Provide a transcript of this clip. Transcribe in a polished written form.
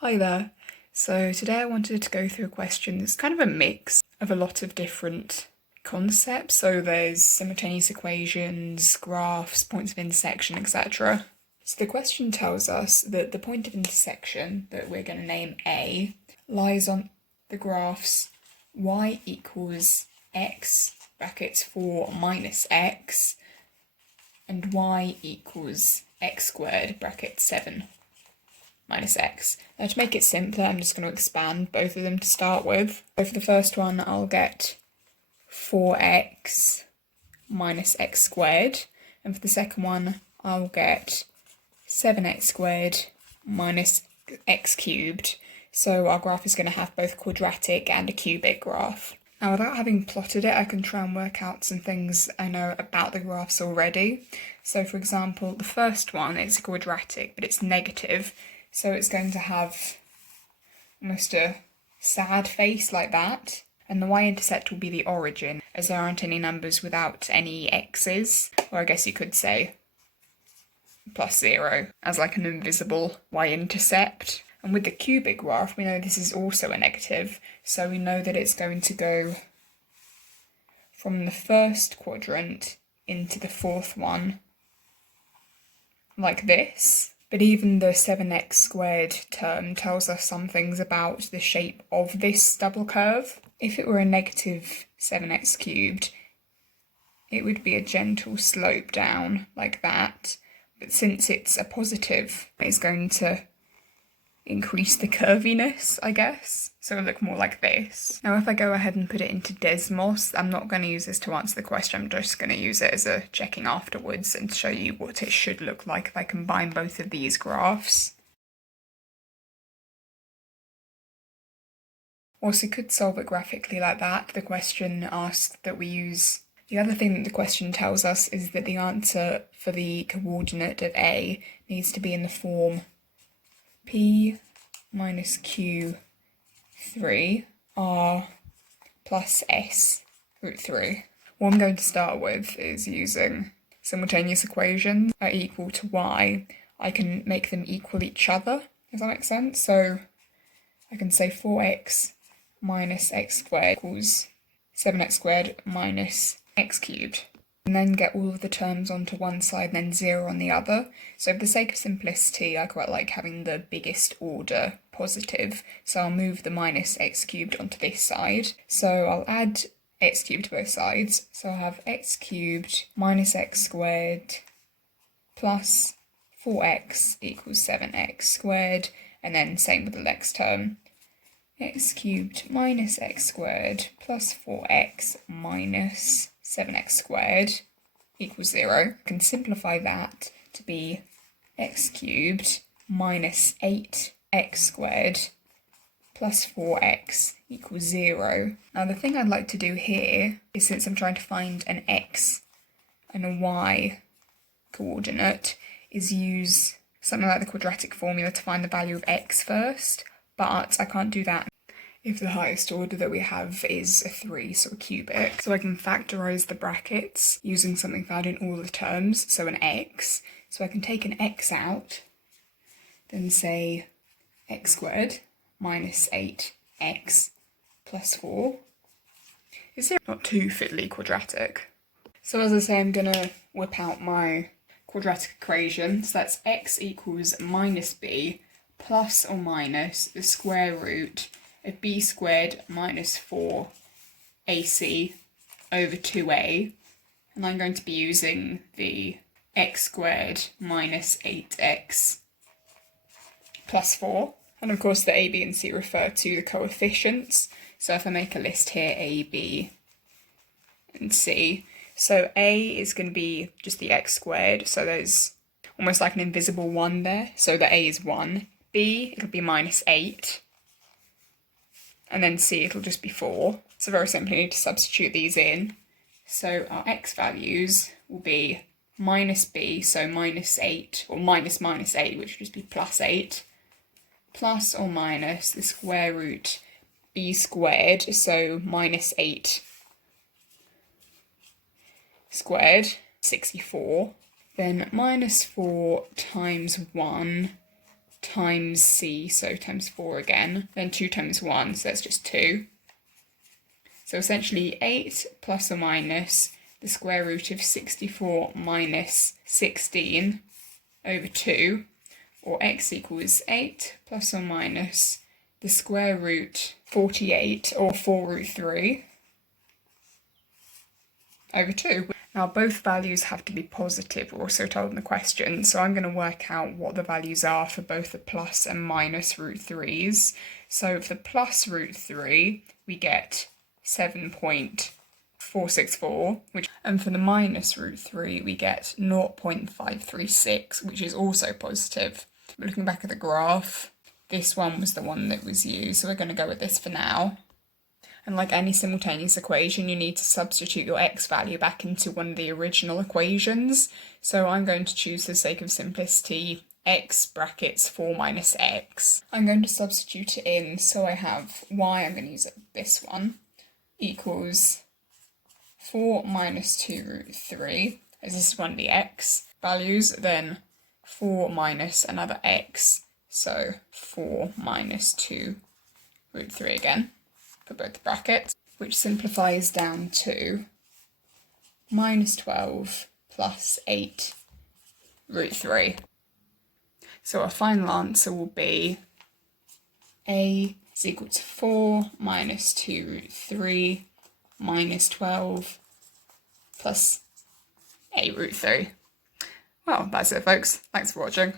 Hi there. So today I wanted to go through a question that's kind of a mix of a lot of different concepts. So there's simultaneous equations, graphs, points of intersection, etc. So the question tells us that the point of intersection that we're going to name A lies on the graphs y equals x brackets 4 minus x and y equals x squared bracket 7 minus x. Now to make it simpler, I'm just going to expand both of them to start with. So for the first one, I'll get 4x minus x squared. And for the second one, I'll get 7x squared minus x cubed. So our graph is going to have both quadratic and a cubic graph. Now, without having plotted it, I can try and work out some things I know about the graphs already. So for example, the first one is quadratic, but it's negative. So it's going to have almost a sad face like that. And the y-intercept will be the origin, as there aren't any numbers without any x's. Or I guess you could say +0 as like an invisible y-intercept. And with the cubic graph, we know this is also a negative. So we know that it's going to go from the first quadrant into the fourth one, like this. But even the 7x squared term tells us some things about the shape of this double curve. If it were a negative 7x cubed, it would be a gentle slope down like that. But since it's a positive, it's going to increase the curviness, I guess. So it'll look more like this. Now if I go ahead and put it into Desmos, I'm not going to use this to answer the question, I'm just going to use it as a checking afterwards and show you what it should look like if I combine both of these graphs. Also could solve it graphically like that. The question asked that we use... The other thing that the question tells us is that the answer for the coordinate of A needs to be in the form P minus Q 3 R plus S root 3. What I'm going to start with is using simultaneous equations are equal to y. I can make them equal each other. Does that make sense? So I can say 4x minus x squared equals 7x squared minus x cubed. And then get all of the terms onto one side and then 0 on the other. So for the sake of simplicity, I quite like having the biggest order positive. So I'll move the minus x cubed onto this side. So I'll add x cubed to both sides. So I'll have x cubed minus x squared plus 4x equals 7x squared. And then same with the next term. X cubed minus x squared plus 4x minus 7x squared equals 0. I can simplify that to be x cubed minus 8x squared plus 4x equals 0. Now the thing I'd like to do here is, since I'm trying to find an x and a y coordinate, is use something like the quadratic formula to find the value of x first, but I can't do that if the highest order that we have is a 3, so a cubic. So I can factorise the brackets using something found in all the terms, so an x. So I can take an x out, then say x squared minus 8x plus 4. Is it not too fiddly quadratic? So as I say, I'm going to whip out my quadratic equation. So that's x equals minus b plus or minus the square root of b squared minus 4ac over 2a, and I'm going to be using the x squared minus 8x plus 4, and of course the a, b and c refer to the coefficients. So if I make a list here, a, b and c, so a is going to be just the x squared, so there's almost like an invisible 1 there, so the a is 1. B, it'll be minus 8. And then c, it'll just be 4. So very simply, I need to substitute these in. So our x values will be minus b, so minus 8, or minus 8, which would just be plus 8, plus or minus the square root b squared, so minus 8 squared, 64. Then minus 4 times 1 times c, so times 4 again, then 2 times 1, so that's just 2. So essentially 8 plus or minus the square root of 64 minus 16 over 2, or x equals 8 plus or minus the square root 48, or 4 root 3, over 2. Now both values have to be positive, we're also told in the question, so I'm going to work out what the values are for both the plus and minus root 3's. So for the plus root 3, we get 7.464, and for the minus root 3, we get 0.536, which is also positive. But looking back at the graph, this one was the one that was used, so we're going to go with this for now. And like any simultaneous equation, you need to substitute your x value back into one of the original equations. So I'm going to choose, for the sake of simplicity, x brackets 4 minus x. I'm going to substitute it in, so I have y, I'm going to use this one, equals 4 minus 2 root 3, as this is one of the x values, then 4 minus another x, so 4 minus 2 root 3 again, for both the brackets, which simplifies down to minus 12 plus 8 root 3. So our final answer will be a is equal to 4 minus 2 root 3 minus 12 plus 8 root 3. Well, that's it folks. Thanks for watching.